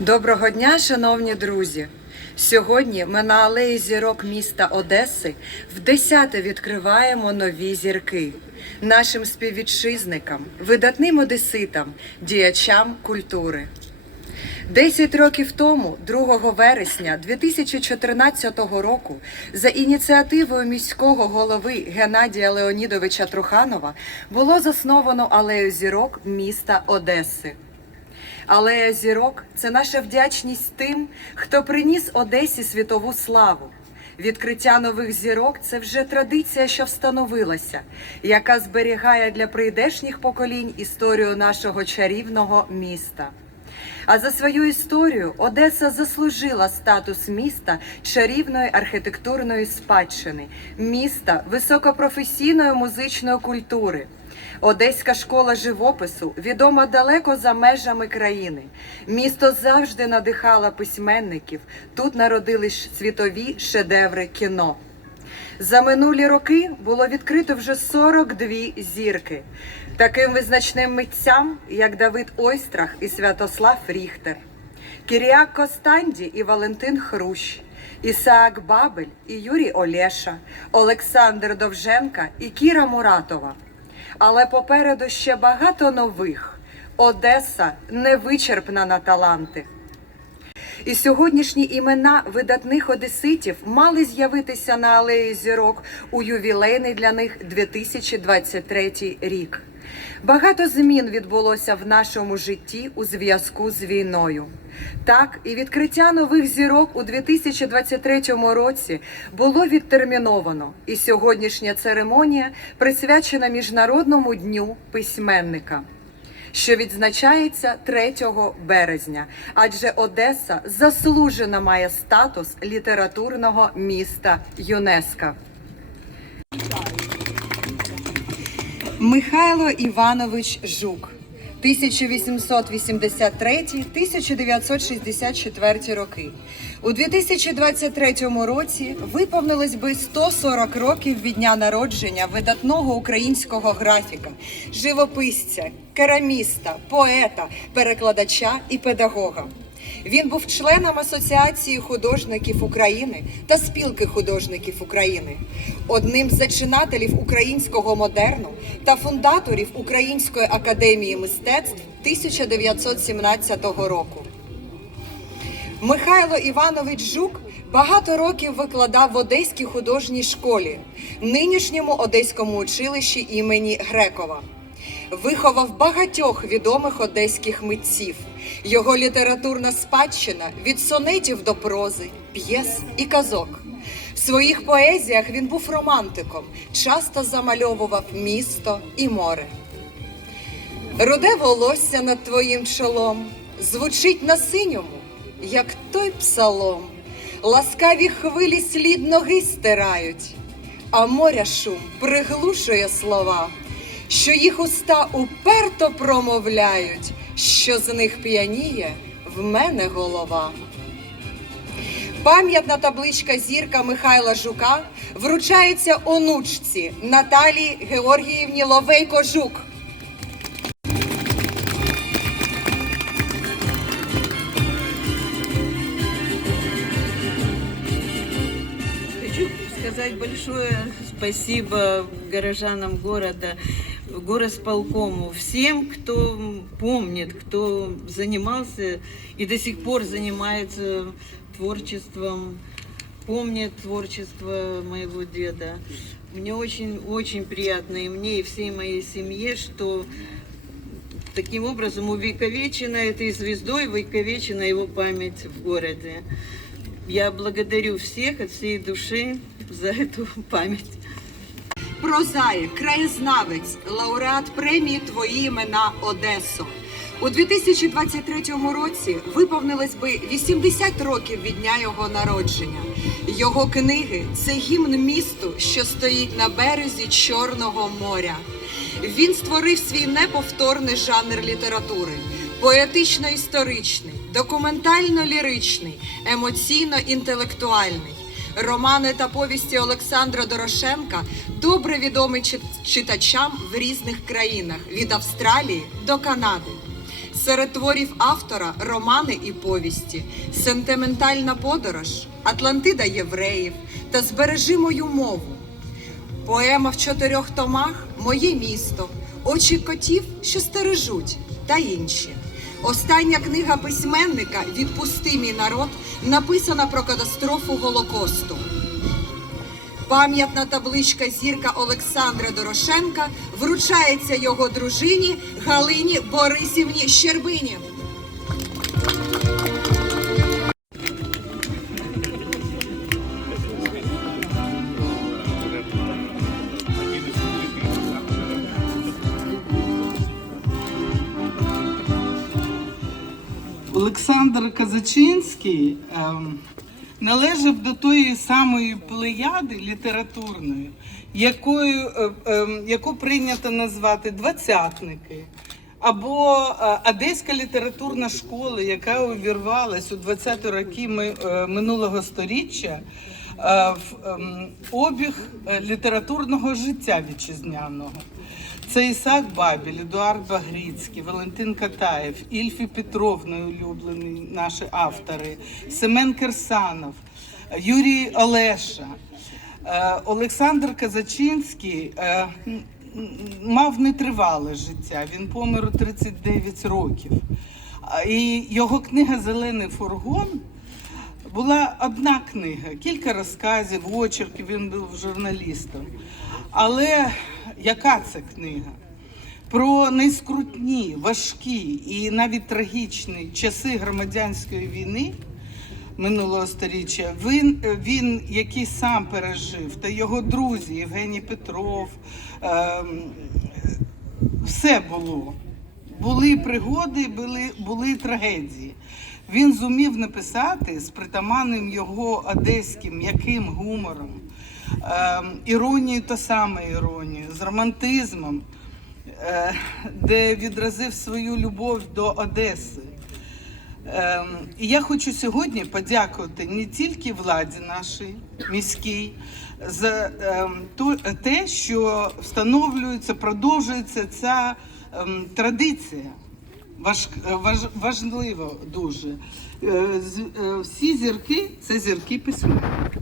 Доброго дня, шановні друзі! Сьогодні ми на алеї зірок міста Одеси в десяте відкриваємо нові зірки нашим співвітчизникам, видатним одеситам, діячам культури. Десять років тому, 2 вересня 2014 року, за ініціативою міського голови Геннадія Леонідовича Труханова було засновано алею зірок міста Одеси. Алея зірок це наша вдячність тим, хто приніс Одесі світову славу. Відкриття нових зірок це вже традиція, що встановилася, яка зберігає для прийдешніх поколінь історію нашого чарівного міста. А за свою історію Одеса заслужила статус міста чарівної архітектурної спадщини, міста високопрофесійної музичної культури. Одеська школа живопису відома далеко за межами країни. Місто завжди надихало письменників. Тут народились світові шедеври кіно. За минулі роки було відкрито вже 42 зірки. Таким визначним митцям, як Давид Ойстрах і Святослав Ріхтер, Кіріак Костанді і Валентин Хрущ, Ісаак Бабель і Юрій Олєша, Олександр Довженка і Кіра Муратова. Але попереду ще багато нових. Одеса не вичерпна на таланти. І сьогоднішні імена видатних одеситів мали з'явитися на алеї зірок у ювілейний для них 2023 рік. Багато змін відбулося в нашому житті у зв'язку з війною. Так, і відкриття нових зірок у 2023 році було відтерміновано, і сьогоднішня церемонія присвячена Міжнародному дню письменника що відзначається 3 березня, адже Одеса заслужено має статус літературного міста ЮНЕСКО. Михайло Іванович Жук. 1883-1964 роки. У 2023 році виповнилось би 140 років від дня народження видатного українського графіка, живописця, кераміста, поета, перекладача і педагога. Він був членом Асоціації художників України та спілки художників України, одним з зачинателів українського модерну та фундаторів Української академії мистецтв 1917 року. Михайло Іванович Жук багато років викладав в Одеській художній школі, нинішньому Одеському училищі імені Грекова. Виховав багатьох відомих одеських митців. Його літературна спадщина від сонетів до прози, п'єс і казок. В своїх поезіях він був романтиком, часто замальовував місто і море. Руде волосся над твоїм чолом звучить на синьому, як той псалом. Ласкаві хвилі слід ноги стирають, а моря шум приглушує слова, що їх уста уперто промовляють, що з них п'яніє в мене голова. Пам'ятна табличка зірка Михайла Жука вручається онучці Наталії Георгіївні Ловейко Жук. Хочу сказать большое спасибо горожанам города, горосполкому, всем, кто помнит, кто занимался и до сих пор занимается творчеством, помнит творчество моего деда. Мне очень-очень приятно и мне, и всей моей семье, что таким образом увековечена этой звездой, увековечена его память в городе. Я благодарю всех от всей души за эту память. Прозаїк, краєзнавець, лауреат премії Твої імена Одесо. У 2023 році виповнилось би 80 років від дня його народження. Його книги це гімн місту, що стоїть на березі Чорного моря. Він створив свій неповторний жанр літератури, поетично-історичний, документально-ліричний, емоційно-інтелектуальний. Романи та повісті Олександра Дорошенка добре відомі читачам в різних країнах від Австралії до Канади. Серед творів автора романи і повісті, сентиментальна подорож, Атлантида євреїв та збережи мою мову. Поема в чотирьох томах Моє місто, очі котів, що стережуть, та інші. Остання книга письменника Відпусти мій народ написана про катастрофу Голокосту. Пам'ятна табличка зірка Олександра Дорошенка вручається його дружині Галині Борисівні Щербині. Казачинський ем, належав до тої самої плеяди літературної, якою, е, ем, яку прийнято назвати двадцятники, або е, Одеська літературна школа, яка увірвалась у 20-ті роки е, минулого сторіччя е, в ем, обіг літературного життя вітчизняного. Це Ісак Бабіль, Едуард Багрицький, Валентин Катаєв, Ільфі Петровна, улюблені наші автори, Семен Кирсанов, Юрій Олеша, Е, Олександр Казачинський е, мав нетривале життя. Він помер у 39 років. І його книга Зелений фургон була одна книга, кілька розказів, очерків, він був журналістом. Але яка це книга? Про найскрутні, важкі і навіть трагічні часи громадянської війни минулого сторіччя. Він, він який сам пережив, та його друзі, Євгеній Петров, ем, все було. Були пригоди, були, були трагедії. Він зумів написати з притаманним його одеським м'яким гумором, ем, іронією та саме іронією, з романтизмом, е, де відразив свою любов до Одеси. Ем, І я хочу сьогодні подякувати не тільки владі нашій міській за ем, те, що встановлюється, продовжується ця традиція. Важ, важ, важливо дуже. Е, е, Всі зірки це зірки письменники.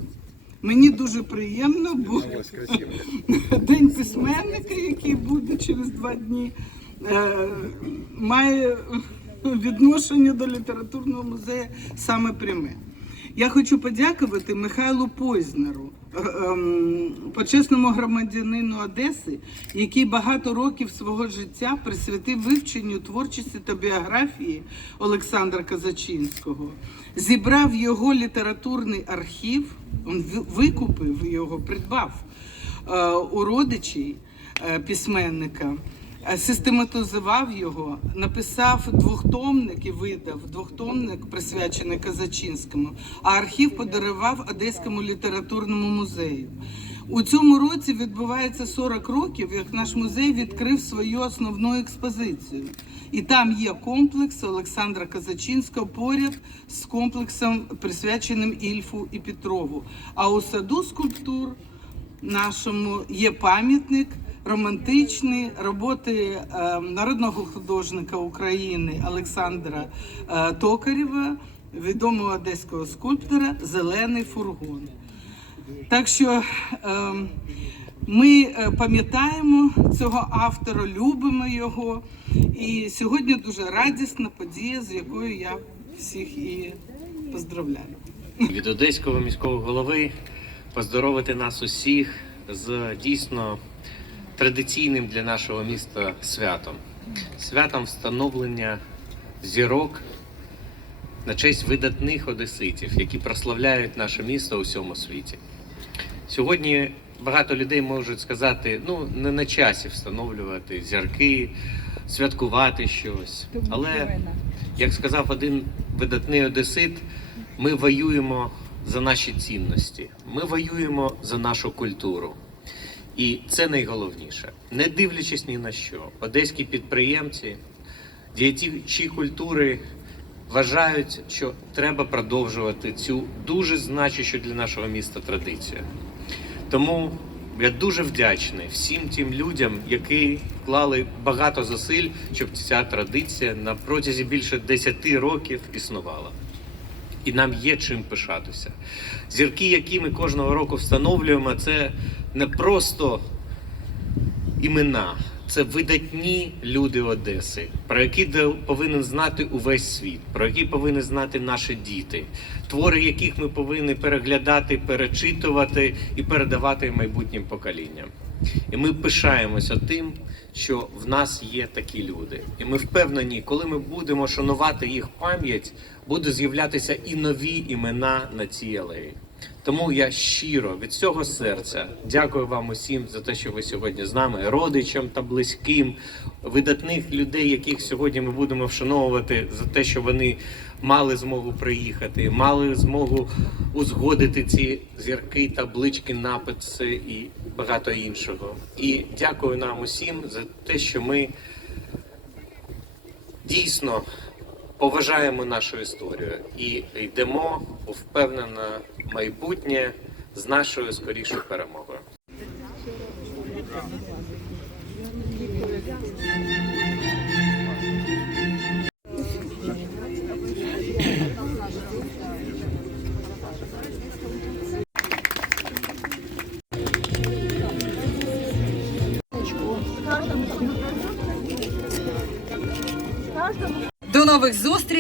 Мені дуже приємно, бо День письменника, який буде через два дні, е, має відношення до літературного музею саме пряме. Я хочу подякувати Михайлу Познеру, почесному громадянину Одеси, який багато років свого життя присвятив вивченню творчості та біографії Олександра Казачинського, зібрав його літературний архів, він викупив його, придбав е, у родичів е, письменника, систематизував його, написав двохтомник і видав двохтомник, присвячений Казачинському, а архів подарував Одеському літературному музею. У цьому році відбувається 40 років, як наш музей відкрив свою основну експозицію. І там є комплекс Олександра Казачинського поряд з комплексом, присвяченим Ільфу і Петрову. А у саду скульптур нашому є пам'ятник романтичний роботи е, народного художника України Олександра е, Токарєва, відомого одеського скульптора Зелений фургон. Так що е, ми е, пам'ятаємо цього автора, любимо його. І сьогодні дуже радісна подія, з якою я всіх і поздравляю. від одеського міського голови поздоровити нас усіх з дійсно традиційним для нашого міста святом. Святом встановлення зірок на честь видатних одеситів, які прославляють наше місто у всьому світі. Сьогодні багато людей можуть сказати, ну не на часі встановлювати зірки, святкувати щось. Але як сказав один видатний одесит, ми воюємо за наші цінності, ми воюємо за нашу культуру. І це найголовніше. Не дивлячись ні на що, одеські підприємці, діячі культури вважають, що треба продовжувати цю дуже значущу для нашого міста традицію. Тому Я дуже вдячний всім тим людям, які вклали багато зусиль, щоб ця традиція на протязі більше 10 років існувала. І нам є чим пишатися. Зірки, які ми кожного року встановлюємо, це не просто імена, це видатні люди Одеси, про які повинен знати увесь світ, про які повинні знати наші діти, твори яких ми повинні переглядати, перечитувати і передавати майбутнім поколінням. І ми пишаємося тим, що в нас є такі люди. І ми впевнені, коли ми будемо шанувати їх пам'ять, будуть з'являтися і нові імена на цій алеї. Тому я щиро від всього серця дякую вам усім за те, що ви сьогодні з нами, родичам та близьким, видатних людей, яких сьогодні ми будемо вшановувати за те, що вони мали змогу приїхати, мали змогу узгодити ці зірки, таблички, написи і багато іншого. І дякую нам усім за те, що ми дійсно поважаємо нашу історію і йдемо у впевнене майбутнє з нашою скорішою перемогою.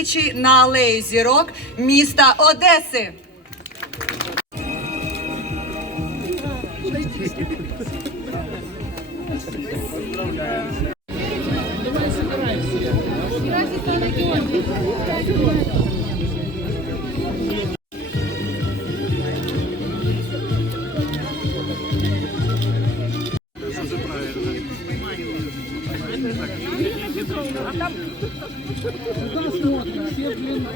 зустрічі на алеї зірок міста Одеси. Давай Всегда смотрим, все, блин.